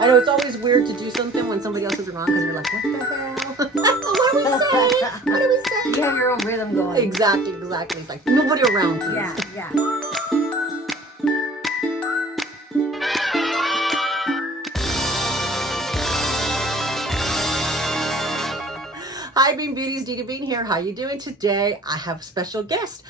I know it's always weird to do something when somebody else is around because you're like, what the hell? What are we saying? What are we saying? You have your own rhythm going. Exactly. It's like nobody around, please. Yeah. Hi, Bean Beauties, Dita Bean here. How you doing today? I have a special guest.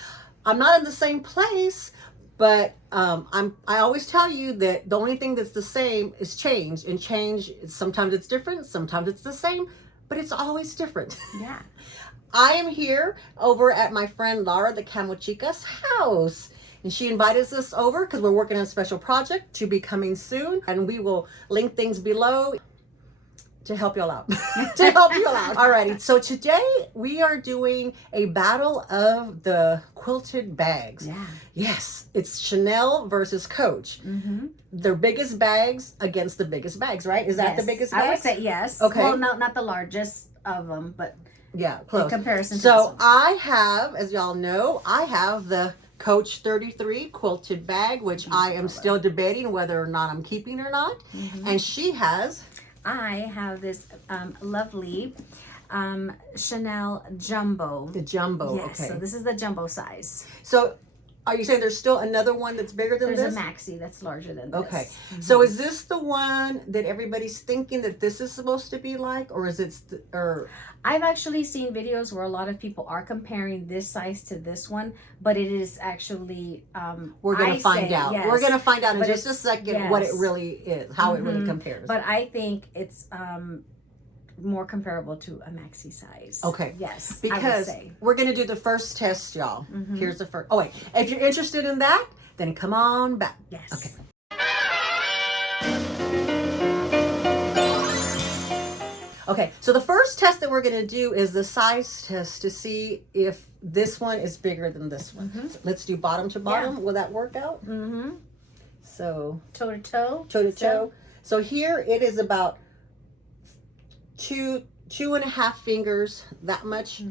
I'm not in the same place, but I always tell you that the only thing that's the same is change, and change sometimes it's different, sometimes it's the same, but it's always different. Yeah. I am here over at my friend Laura the Camo Chica's house. And she invited us over because we're working on a special project to be coming soon. And we will link things below to help y'all out. Alrighty, so today we are doing a battle of the quilted bags. Yeah. Yes, it's Chanel versus Coach. Mm-hmm. Their biggest bags against the biggest bags, right? Is that the biggest bags? I would say yes. Okay. Well, no, not the largest of them, but yeah, close. in comparison to so this one. I have, as y'all know, I have the Coach 33 quilted bag, which I am still debating whether or not I'm keeping or not. Mm-hmm. And she has... I have this lovely Chanel jumbo. The jumbo, yes, okay. So this is the jumbo size. So are you saying there's still another one that's bigger than There's this? a maxi that's larger than this. Okay. Mm-hmm. So is this the one that everybody's thinking that this is supposed to be like, or is it, or... I've actually seen videos where a lot of people are comparing this size to this one, but it is actually, we're going to find out. Yes, we're going to find out in just a second yes. what it really is, how it really compares. But I think it's more comparable to a maxi size. Okay. Yes. Because we're going to do the first test, y'all. Mm-hmm. Here's the first. Oh, wait. If you're interested in that, then come on back. Yes. Okay. Okay, so the first test that we're going to do is the size test to see if this one is bigger than this one. Mm-hmm. So let's do bottom to bottom. Yeah. Will that work out? Mm-hmm. So toe to toe. Toe to toe. So here it is about two and a half fingers, that much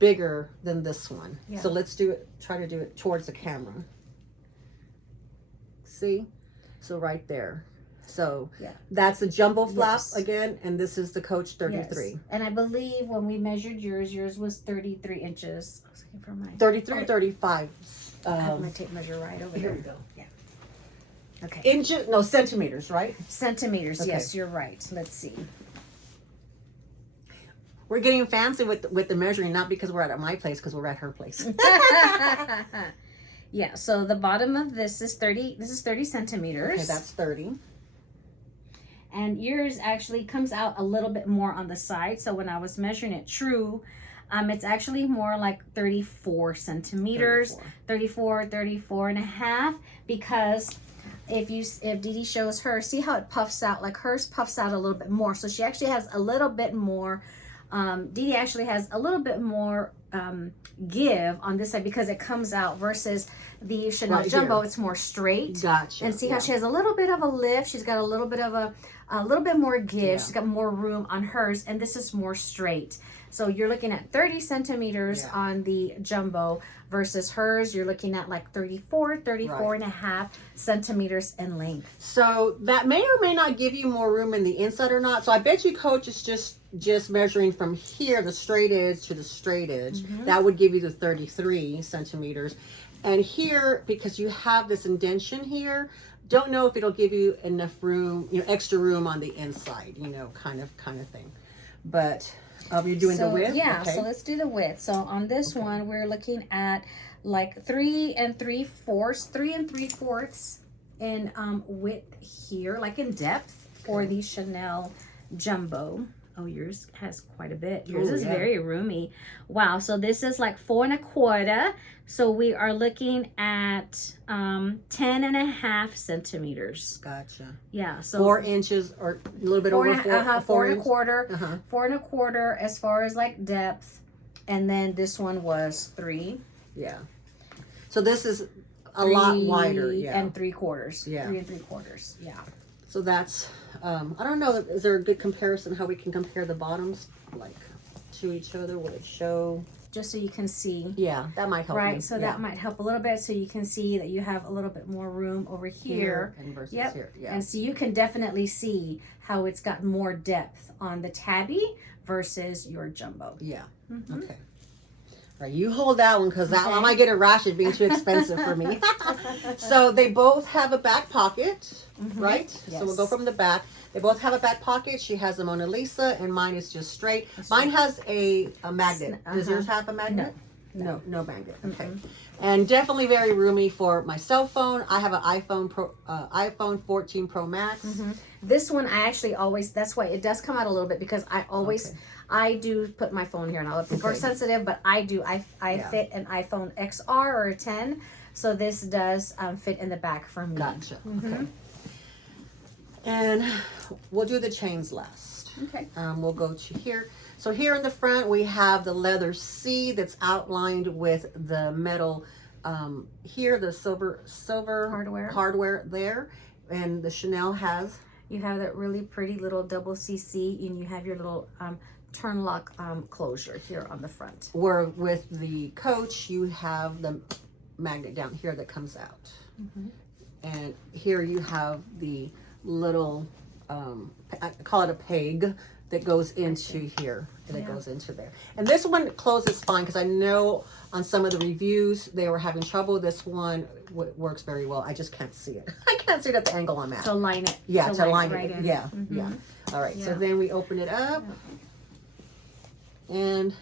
bigger than this one. Yeah. So let's do it. Try to do it towards the camera. See? So right there. So that's the jumbo flap again, and this is the Coach 33. Yes. And I believe when we measured yours was 33 inches. I was looking for mine. 33 or 35. I have my tape measure right over here. Here We go. Yeah. Okay. Inches? No, centimeters, right? Centimeters. Okay. Yes, you're right. Let's see. We're getting fancy with the measuring, not because we're at my place, because we're at her place. Yeah. So the bottom of this is 30. This is 30 centimeters. Okay, that's 30. And yours actually comes out a little bit more on the side. So when I was measuring it true, it's actually more like 34 centimeters, 34 and a half, because if Didi shows her, see how it puffs out, like hers puffs out a little bit more. So she actually has a little bit more, Didi actually has a little bit more give on this side because it comes out versus the Chanel jumbo, it's more straight. Gotcha. And see how she has a little bit of a lift. She's got a little bit of a little bit more give. Yeah. She's got more room on hers, and this is more straight. So you're looking at 30 centimeters on the jumbo versus hers. You're looking at like 34 and a half centimeters in length. So that may or may not give you more room in the inside or not. So I bet you Coach is just measuring from here, the straight edge to the straight edge. That would give you the 33 centimeters. And here, because you have this indentation here, don't know if it'll give you enough room, extra room on the inside, kind of thing. But you're doing the width? Yeah, okay. So let's do the width. So on this one, we're looking at like 3 3/4 in width here, like in depth for the Chanel jumbo. Oh, yours has quite a bit. Yours is very roomy. Wow. So this is like 4 1/4. So we are looking at 10 and a half centimeters. Gotcha. Yeah. So 4 inches or a little bit over 4. 4 1/4. 4 1/4 as far as like depth. And then this one was 3. Yeah. So this is a lot wider. Yeah. And 3/4. Yeah. 3 3/4. Yeah. So that's, I don't know, is there a good comparison how we can compare the bottoms like to each other? Will it show? just so you can see. Yeah, that might help. Right, you. so that might help a little bit, so you can see that you have a little bit more room over here. And versus Yep. here. Yeah. And so you can definitely see how it's got more depth on the tabby versus your jumbo. Yeah. Mm-hmm. Okay. All right, you hold that one because that Okay. I might get a rash. It being too expensive for me. So they both have a back pocket, right? Yes. So we'll go from the back. They both have a back pocket. She has a Mona Lisa, and mine is just straight. Mine has a magnet. Does yours have a magnet? No magnet. Okay. And definitely very roomy for my cell phone. I have an iPhone 14 Pro Max. This one I actually always, that's why it does come out a little bit, because I always, I do put my phone here, and I'll be sensitive, but I fit an iPhone XR or a 10, so this does fit in the back for me. Gotcha. Okay. And we'll do the chains last. Okay. We'll go to here. So here in the front, we have the leather C that's outlined with the metal here, the silver hardware there. And the Chanel has. You have that really pretty little double CC, and you have your little turn lock closure here on the front. Where with the Coach, you have the magnet down here that comes out. And here you have the little, I call it a peg, that goes into here, and it goes into there. And this one closes fine, because I know on some of the reviews they were having trouble. This one works very well. I just can't see it. I can't see it at the angle I'm at. To line it. Yeah, to line right it. in. Yeah, yeah. All right, so then we open it up. And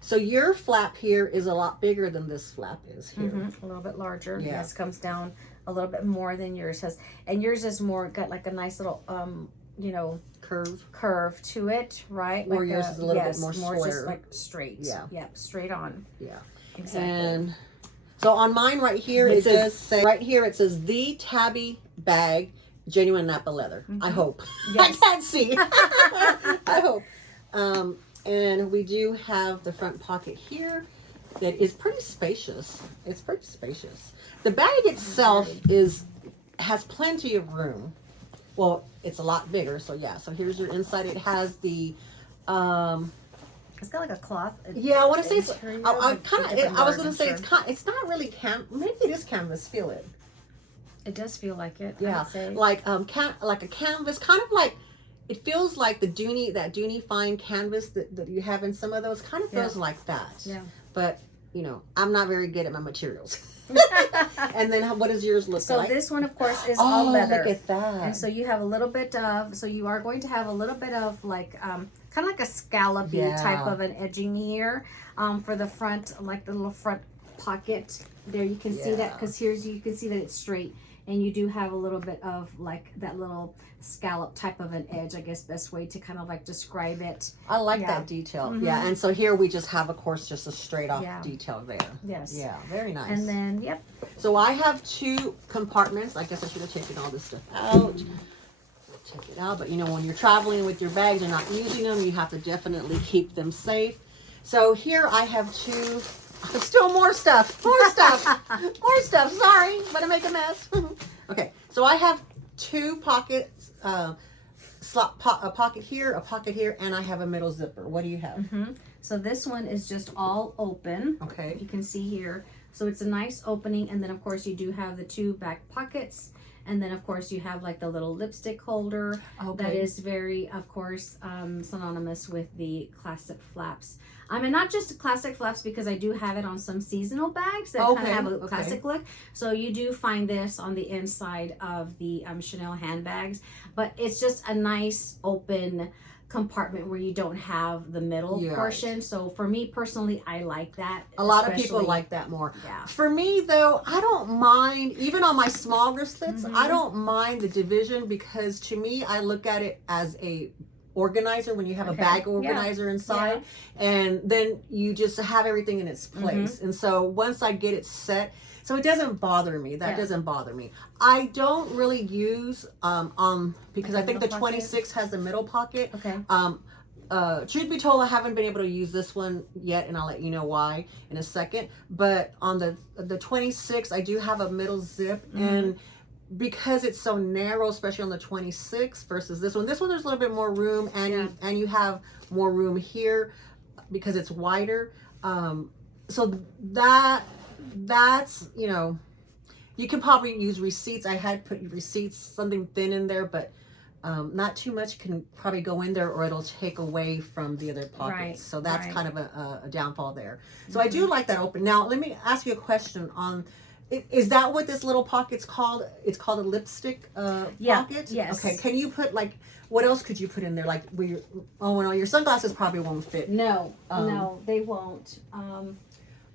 so your flap here is a lot bigger than this flap is here. A little bit larger. Yeah. Yes, comes down a little bit more than yours has. And yours is more, got like a nice little, you know, curve to it, right? Or like yours is a little bit more just square. like straight. Yeah. Yep, straight on. Yeah. Exactly. And so on mine right here, it does say, right here it says the tabby bag, genuine Napa leather. I hope. Yes. I can't see. I hope. And we do have the front pocket here that is pretty spacious. It's pretty spacious. The bag itself has plenty of room. Well, it's a lot bigger, so yeah. So here's your inside. It has the it's got like a cloth. yeah, I want to say it's. interior, I but kind it's a of. different I was margin, going to say sure. it's not really maybe it is canvas. Feel it. It does feel like it. I Yeah, would say. like like a canvas, kind of like. It feels like that Dooney fine canvas that you have in some of those. Kind of feels like that. Yeah. But you know, I'm not very good at my materials. And then what does yours look So like? this one, of course, is all leather. Look at that. And so you have a little bit of, so you are going to have a little bit of like, kind of like a scallopy type of an edging here for the front, like the little front pocket. There you can see that, because here's, you can see that it's straight. And you do have a little bit of like that little scallop type of an edge, I guess, best way to kind of like describe it. I like that detail. Yeah, and so here we just have, of course, just a straight off detail there. Yes. Yeah, very nice. And then, yep. So I have 2 compartments. I guess I should have taken all this stuff out. Take it out, but you know, when you're traveling with your bags, you're not using them, you have to definitely keep them safe. So here I have 2. Still more stuff. More stuff. More stuff. Sorry, but I make a mess. Okay, so I have 2 pockets. A pocket here, and I have a middle zipper. What do you have? So this one is just all open. Okay. You can see here. So it's a nice opening, and then of course you do have the 2 back pockets, and then of course you have like the little lipstick holder that is very, of course, synonymous with the classic flaps. And not just classic flaps, because I do have it on some seasonal bags that kind of have a classic look. So you do find this on the inside of the Chanel handbags, but it's just a nice open compartment where you don't have the middle portion. So for me personally, I like that. A lot of people like that more. Yeah. For me though, I don't mind, even on my small wristlets, I don't mind the division, because to me, I look at it as a organizer when you have a bag organizer inside, and then you just have everything in its place. And so once I get it set, so it doesn't bother me. That doesn't bother me. I don't really use because I think the 26 has a middle pocket. Truth be told, I haven't been able to use this one yet, and I'll let you know why in a second. But on the 26, I do have a middle zip, and because it's so narrow, especially on the 26 versus this one there's a little bit more room, and you have more room here because it's wider. So that's, you know, you can probably use receipts. I had put receipts, something thin in there, but not too much can probably go in there, or it'll take away from the other pockets. Right, So that's right. kind of a downfall there. So I do like that open. Now let me ask you a question on. Is that what this little pocket's called? It's called a lipstick pocket? Yes. Okay. Can you put, like, what else could you put in there? Like, oh no, your sunglasses probably won't fit. No, no, they won't.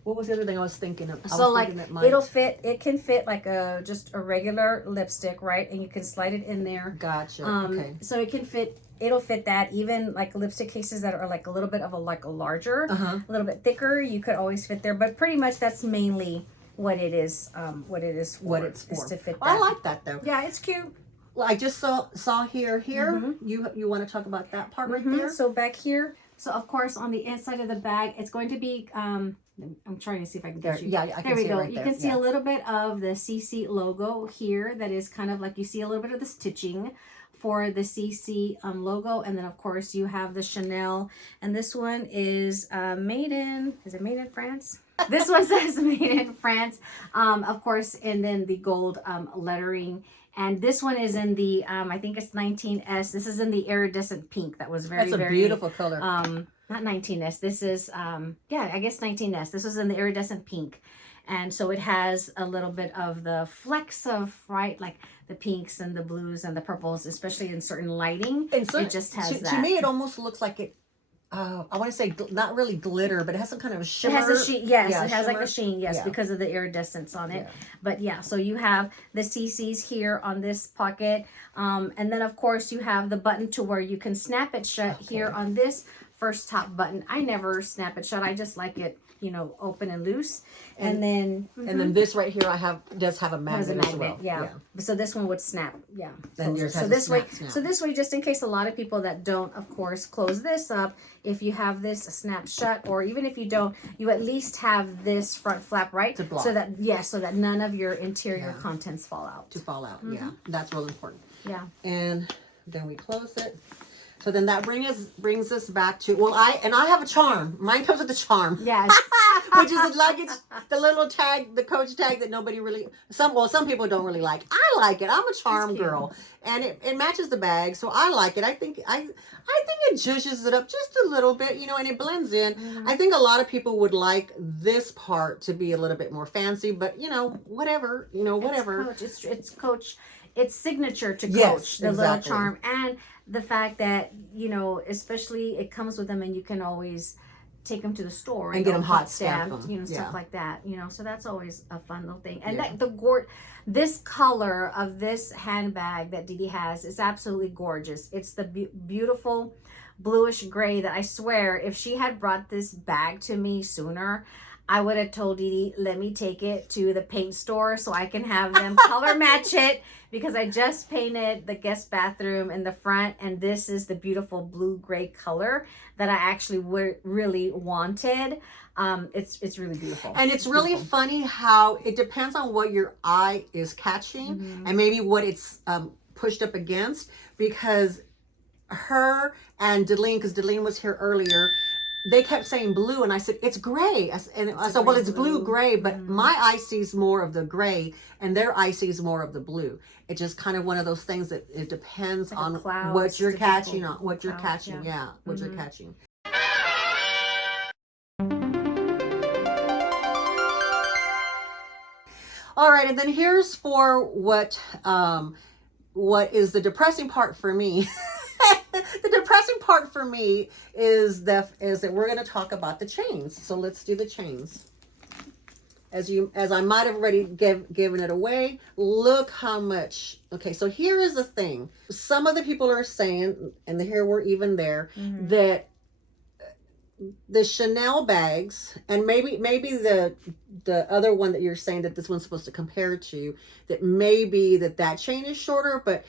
What was the other thing I was thinking of? So like it'll fit. It can fit like just a regular lipstick, right? And you can slide it in there. Gotcha. Okay. So it can fit. It'll fit that. Even like lipstick cases that are like a little bit of a larger, a little bit thicker, you could always fit there. But pretty much that's mainly what it is. What it is for. What it's for. Is to fit that. I like that though. Yeah, it's cute. Well, I just saw here. You want to talk about that part right there? So back here. So of course on the inside of the bag, it's going to be. I'm trying to see if I can get you. Yeah, I can there we see go. it right You there. can see a little bit of the CC logo here. That is kind of like you see a little bit of the stitching for the CC logo, and then of course you have the Chanel, and this one is made in. Is it made in France? This one says made in France, of course, and then the gold lettering. And this one is in the, I think it's 19S. This is in the iridescent pink. That was very, That's a beautiful color. Not 19S. This is, yeah, I guess 19S. This was in the iridescent pink. And so it has a little bit of the flecks of, right, like the pinks and the blues and the purples, especially in certain lighting. And so it just has that. To me, it almost looks like it, I want to say not really glitter, but it has some kind of shimmer. It has a sheen, yes. Yeah, it has shimmer. like a sheen, yes, Yeah. because of the iridescence on it. Yeah. But yeah, so you have the CCs here on this pocket. And then, of course, you have the button to where you can snap it shut here on this first top button. I never snap it shut. I just like it, you know, open and loose. And then this right here does have a magnet, as well. Yeah. So this one would snap. Yeah. Then yours has so a this way, snap. so this way, just in case a lot of people that don't, of course, close this up. If you have this snap shut, or even if you don't, you at least have this front flap, right? To block. So that so that none of your interior contents fall out. To fall out. Yeah, that's real important. Yeah. And then we close it. So then that brings us back to, well, I have a charm. Mine comes with a charm. Yes. Which is the luggage, the little tag, the Coach tag that nobody really, some people don't really like. I like it. I'm a charm girl. And it matches the bag, so I like it. I think it zhuzhes it up just a little bit, you know, and it blends in. I think a lot of people would like this part to be a little bit more fancy, but you know, whatever. It's Coach. It's signature to Coach, yes, the exactly. little charm, and the fact that, you know, especially it comes with them, and you can always take them to the store and get them hot stamped, you know, stuff like that, you know. So that's always a fun little thing. And this color of this handbag that Didi has is absolutely gorgeous. It's the beautiful bluish gray that I swear, if she had brought this bag to me sooner, I would have told Didi, let me take it to the paint store so I can have them color match it, because I just painted the guest bathroom in the front, and this is the beautiful blue-gray color that I actually really wanted. It's really beautiful. And it's really funny how it depends on what your eye is catching and maybe what it's pushed up against, because her and Deline, because Deline was here earlier, they kept saying blue, and I said, it's gray. And I said, well, it's blue-gray, but my eye sees more of the gray, and their eye sees more of the blue. It's just kind of one of those things that it depends on what you're catching on, what you're catching, what you're catching. All right, and then here's for what is the depressing part for me. The depressing part for me is that we're going to talk about the chains. So let's do the chains. As I might have already given it away, look how much. Okay, so here is the thing. Some of the people are saying, and here we're even there, that the Chanel bags, and maybe the other one that you're saying that this one's supposed to compare to, that maybe that chain is shorter, but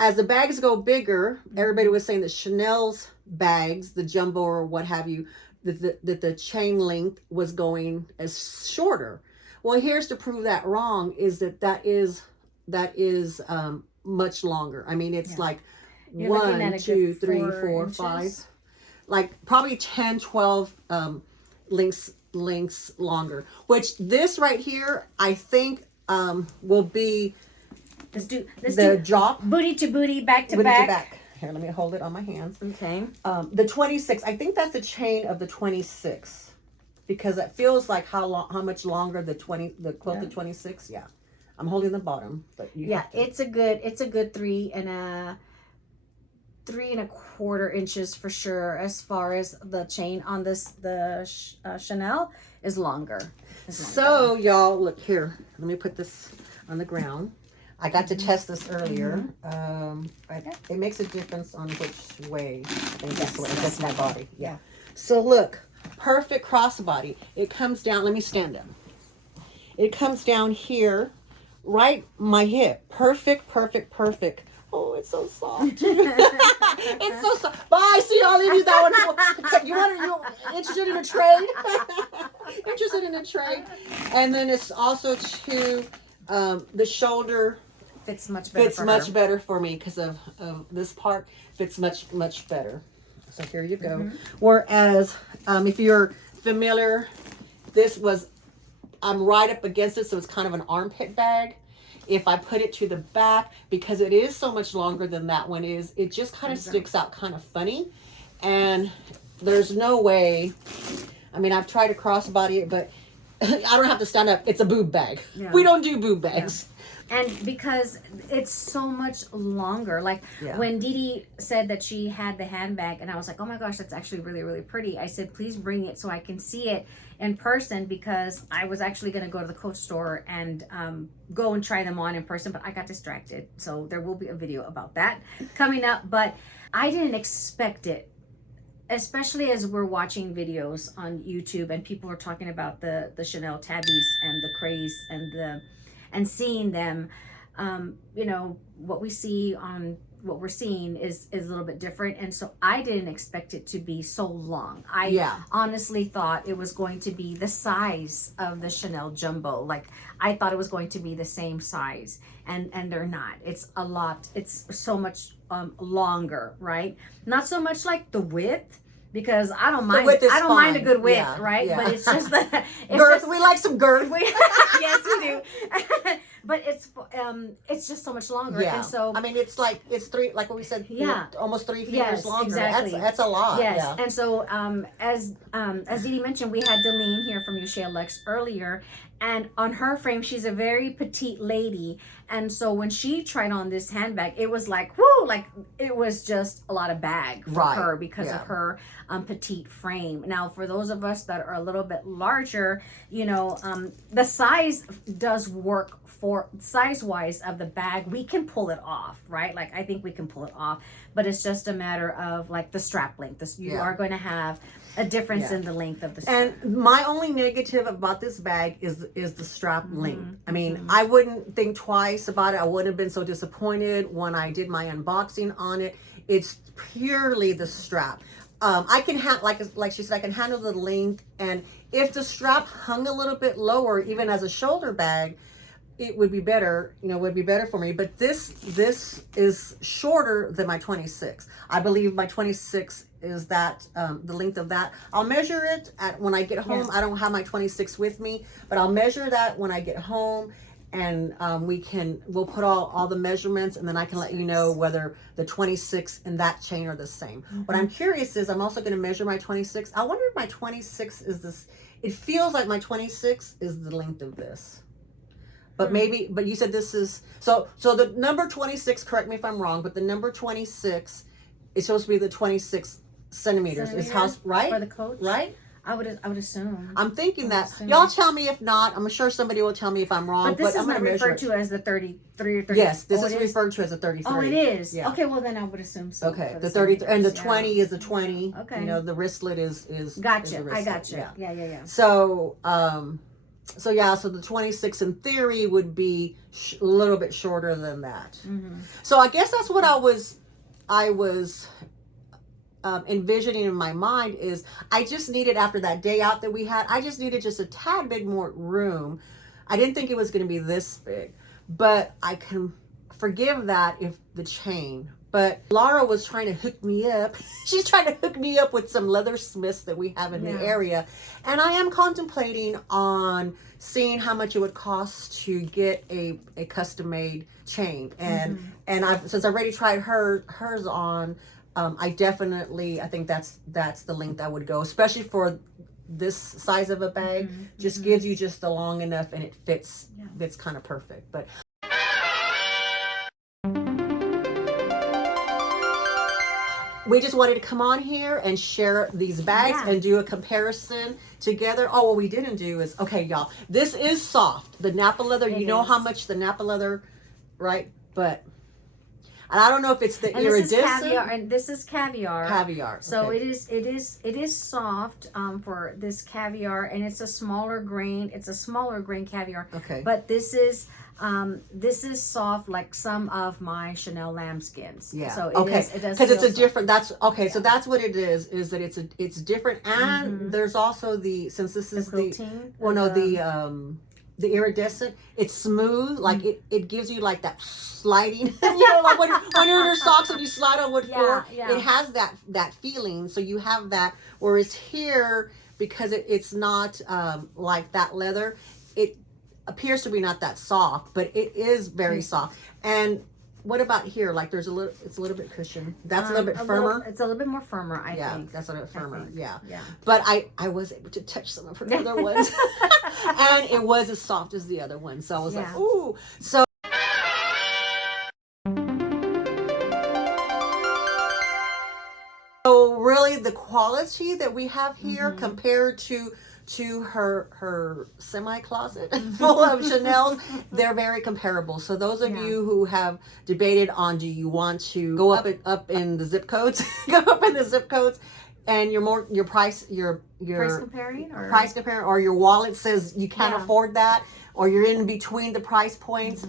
as the bags go bigger, everybody was saying that Chanel's bags, the jumbo or what have you, that the chain length was going as shorter. Well, here's to prove that wrong, is that is much longer. I mean, it's like You're 1, 2, 3, 4, 5, like probably 10, 12 links longer. Which this right here, I think will be Let's do drop booty to booty, back to booty back. to back. Here, let me hold it on my hands. Okay. The 26. I think that's the chain of the 26 because it feels like how much longer the quilted 26. Yeah, I'm holding the bottom, but it's a good 3.25 inches for sure. As far as the chain on the Chanel is longer. So y'all, look here. Let me put this on the ground. I got to test this earlier. It makes a difference on which way. I think that's what that's my body. Yeah. So look, perfect crossbody. It comes down. Let me stand up. It comes down here, right my hip. Perfect. Oh, it's so soft. It's so soft. Bye. See, I'll leave you that one. You interested in a trade? Interested in a trade? And then it's also to the shoulder fits much better for me because of this part fits much better. So here you go. Whereas if you're familiar, I'm right up against it, so it's kind of an armpit bag. If I put it to the back, because it is so much longer than that one is, it just kind of sticks out kind of funny. And there's no way, I mean, I've tried to crossbody it, but I don't have to stand up. It's a boob bag. Yeah. We don't do boob bags. Yeah. And because it's so much longer, like when Dee Dee said that she had the handbag, and I was like, oh my gosh, that's actually really, really pretty. I said, please bring it so I can see it in person, because I was actually going to go to the Coach store and go and try them on in person, but I got distracted. So there will be a video about that coming up, but I didn't expect it. Especially as we're watching videos on YouTube and people are talking about the Chanel tabbies and the craze and seeing them, what we're seeing is a little bit different. And so I didn't expect it to be so long. I honestly thought it was going to be the size of the Chanel Jumbo. Like I thought it was going to be the same size, and they're not. It's a lot. It's so much longer, right? Not so much like the width, because I don't mind. I don't mind a good width, right? Yeah. But it's just the girth. We like some girth. Yes, we do. But it's just so much longer. Yeah. And so I mean, it's three, like what we said. Almost 3 fingers longer. Exactly. That's a lot. Yes. Yeah. And so as Dee Dee mentioned, we had Deline here from Ushea Lex earlier, and on her frame, she's a very petite lady. And so when she tried on this handbag, it was like, whoo, like it was just a lot of bag for her because of her petite frame. Now, for those of us that are a little bit larger, the size does work for size-wise of the bag. We can pull it off, right? Like I think we can pull it off, but it's just a matter of like the strap length. You are going to have a difference in the length of the strap. And my only negative about this bag is the strap length. I mean, I wouldn't think twice about it. I wouldn't have been so disappointed when I did my unboxing on it. It's purely the strap. I can like she said, I can handle the length, and if the strap hung a little bit lower, even as a shoulder bag, it would be better, would be better for me. But this is shorter than my 26. I believe my 26 is that the length of that. I'll measure it when I get home. I don't have my 26 with me, but I'll measure that when I get home, and we'll put all the measurements, and then I can let you know whether the 26 and that chain are the same. What I'm curious is, I'm also going to measure my 26. I wonder if my 26 is this. It feels like my 26 is the length of this. But but you said this is, so the number 26, correct me if I'm wrong, but the number 26 is supposed to be the 26 centimeters. Is right? For the Coach? Right? I would assume. I'm thinking that. Y'all tell me if not. I'm sure somebody will tell me if I'm wrong. But this is not referred to as the 33 or 30. Yes, this is referred to as a 33. Oh, it is? Yeah. Okay, well then I would assume so. Okay, the 33, and the 20 is the 20. Okay. The wristlet is Gotcha, is I gotcha. Yeah. So, so the 26 in theory would be a little bit shorter than that. So I guess that's what I was envisioning in my mind, is I just needed, after that day out that we had, I just needed just a tad bit more room. I didn't think it was going to be this big, but I can forgive that if the chain But Laura was trying to hook me up. She's trying to hook me up with some leathersmiths that we have in the area. And I am contemplating on seeing how much it would cost to get a custom made chain. And I've since I've already tried hers on, I think that's the length I would go, especially for this size of a bag. Just gives you just the long enough, and it fits kind of perfect. But we just wanted to come on here and share these bags and do a comparison together. Oh, what we didn't do is, okay, y'all, this is soft. The Napa leather, you know how much the Napa leather, right? But, and I don't know if it's the iridescent. This is caviar, and this is caviar. Caviar. So it is soft for this caviar, and it's a smaller grain. It's a smaller grain caviar. Okay. But this is soft like some of my Chanel lambskins. Yeah. So it does because it's a different. That's okay. Yeah. So that's what it is. Is that it's different, and there's also since this is the iridescent. It's smooth. Like it gives you like that sliding. Like when you're in your socks and you slide on wood floor. It has that feeling. So you have that. Whereas here, because it's not like that leather, it appears to be not that soft, but it is very soft. And what about here? Like it's a little bit cushion. That's a little bit firmer. It's a little bit more firmer, I think. That's a little bit firmer. Yeah. Yeah. But I was able to touch some of her other ones, and it was as soft as the other one. So I was like, ooh. So really, the quality that we have here compared to her semi closet full of Chanel's, they're very comparable. So those of you who have debated on, do you want to go up in the zip codes, and your price comparing, or your wallet says you can't afford that, or you're in between the price points,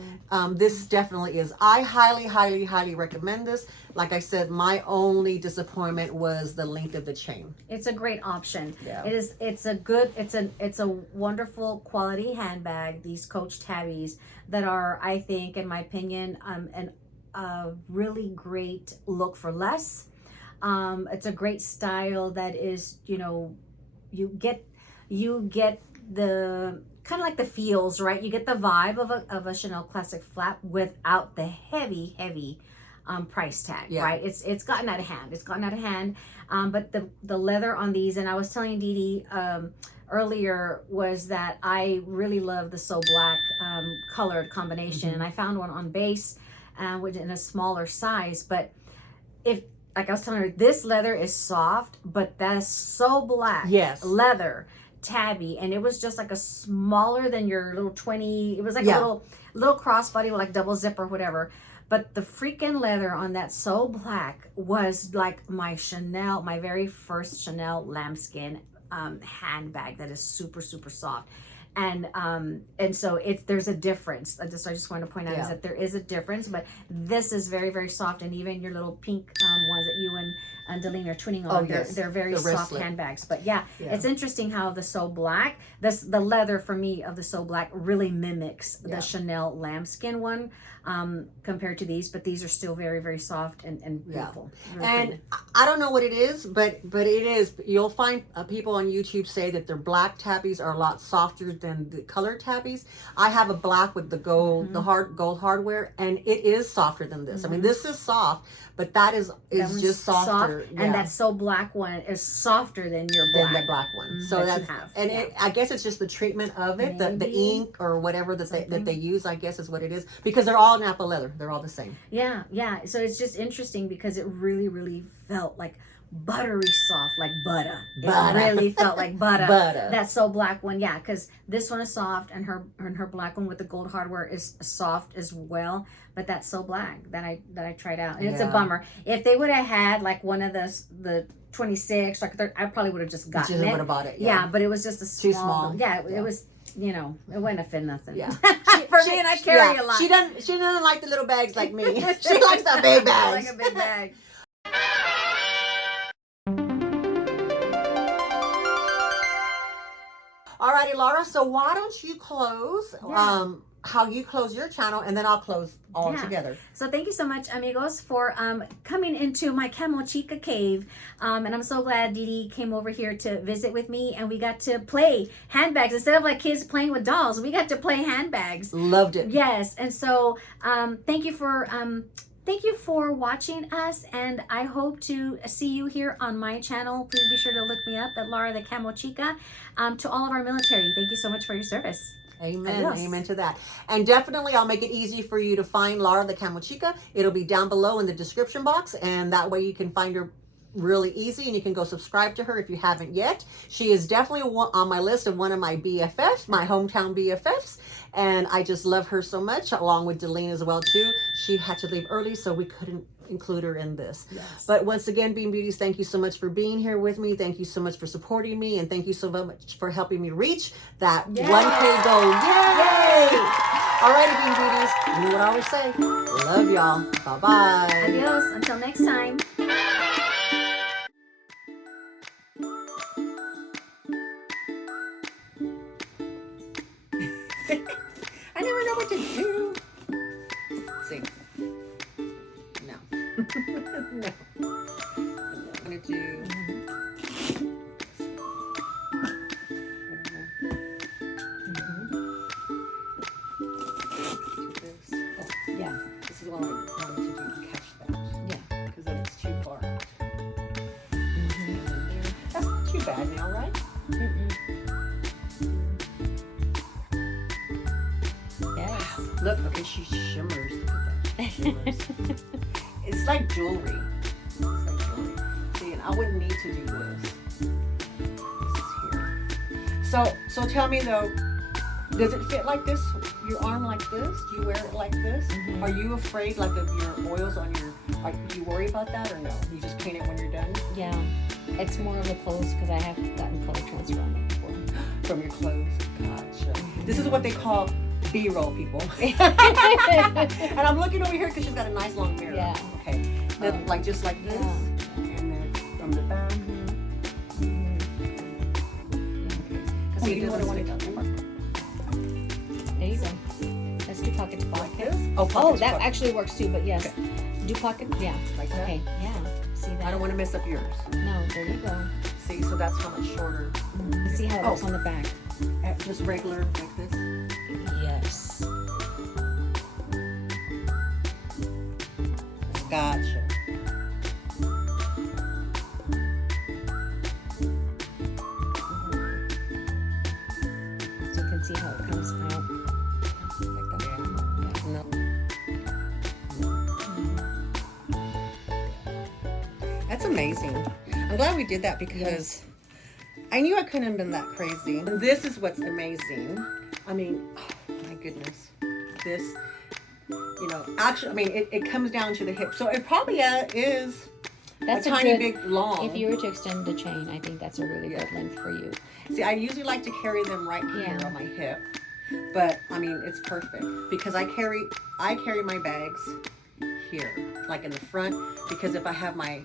this definitely is. I highly recommend this. Like I said, my only disappointment was the length of the chain. It's a great option. Yeah. It's a wonderful quality handbag. These Coach tabbies that are, I think, in my opinion, a really great look for less. It's a great style that is, you get the kind of like the feels, right? You get the vibe of a Chanel classic flap without the heavy price tag, right? It's gotten out of hand. But the leather on these, and I was telling Dee Dee earlier, was that I really love the So Black colored combination, and I found one on base, which in a smaller size. But like I was telling her, this leather is soft, but that's So Black leather tabby, and it was just like a smaller than your little 20. It was like a little crossbody with like double zip or whatever. But the freaking leather on that So Black was like my very first Chanel lambskin handbag that is super soft. And so there's a difference. I just want to point out is that there is a difference, but this is very soft, and even your little pink ones that you and Delene are twinning on, they're very soft handbags. But it's interesting how the So Black, the leather for me of the So Black really mimics the Chanel lambskin one compared to these, but these are still very soft and beautiful. Really and pretty. I don't know what it is, but it is. You'll find people on YouTube say that their black tabbies are a lot softer than the colored tabbies. I have a black with the gold, the gold hardware, and it is softer than this. I mean, this is soft, but that is just softer. And that So Black one is softer than your black. Than the black one. So that's, I guess it's just the treatment of it, the ink or whatever that they use, I guess is what it is, because they're all Napa leather. They're all the same. Yeah. So it's just interesting because it really felt like buttery soft, like butter. It really felt like butter. That So Black one, because this one is soft, and her black one with the gold hardware is soft as well. But that's So Black that I tried out, and it's a bummer. If they would have had like one of the 26, like I probably would have just gotten it. Would have bought it. Yeah, but it was just too small. It was. It wouldn't have fit nothing. Yeah. For me, and I carry a lot. She doesn't like the little bags like me. She likes the big bags. I like a big bag. Alrighty, Laura. So why don't you close how you close your channel, and then I'll close all Yeah. together. So thank you so much, amigos, for coming into my Camo Chica cave. And I'm so glad Dee Dee came over here to visit with me, and we got to play handbags. Instead of like kids playing with dolls, we got to play handbags. Loved it. Yes. And so thank you for watching us, and I hope to see you here on my channel. Please be sure to look me up at Laura the Camo Chica. To all of our military, thank you so much for your service. Amen. Adios. Amen to that. And definitely I'll make it easy for you to find Laura the Camo Chica. It'll be down below in the description box, and that way you can find her really easy, and you can go subscribe to her if you haven't yet. She is definitely on my list of one of my BFFs, my hometown BFFs, and I just love her so much, along with Delene as well too. She had to leave early, so we couldn't include her in this. Yes. But once again, Bean Beauties, thank you so much for being here with me. Thank you so much for supporting me, and thank you so much for helping me reach that Yay. 1K goal. Yay! Alrighty, Bean Beauties, you know what I always say. Love y'all. Bye-bye. Adios. Until next time. I never know what to do. See. No. No. I'm gonna do. Yeah. This is what I wanted to do to catch that. Yeah. Because then it's too far out. And then there. That's not too bad now, right? Yes. Look, okay, she shimmers. Look at that. She shimmers. It's like jewelry. It's like jewelry. See, and I wouldn't need to do this. This is here. So tell me though, does it fit like this? Your arm like this? Do you wear it like this? Mhm. Are you afraid like of your oils on your? Do you worry about that or no? You just paint it when you're done Yeah. It's more of the clothes because I have gotten color transfer on it before. from your clothes. Gotcha. This is what they call B-roll, people. And I'm looking over here because she's got a nice long mirror. Yeah. Okay. Then, like just like this, Yeah. and then from the back. Because So you know what I want to do. There you go. Let's do pockets. Like this? Oh, Oh, pockets, that pockets. actually works too, but yes. Okay. Do pocket. Yeah. Like that? Okay. Yeah. See that? I don't want to mess up yours. No, there you go. See, so that's how much shorter. See how it Oh. looks on the back. Just regular like this. Yes. Gotcha. So you can see how it comes out. Like that. Yeah. No. That's amazing. I'm glad we did that because I knew I couldn't have been that crazy. And this is what's amazing. I mean, oh my goodness. This, you know, actually, I mean, it comes down to the hip. So it probably is That's a a tiny good, big long. If you were to extend the chain, I think that's a really good length for you. See, I usually like to carry them right here Yeah. on my hip. But, I mean, it's perfect. Because I carry my bags here, like in the front. Because if I have my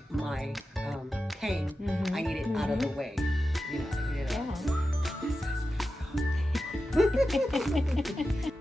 cane, I need it out of the way. You know, I need it out. Yeah.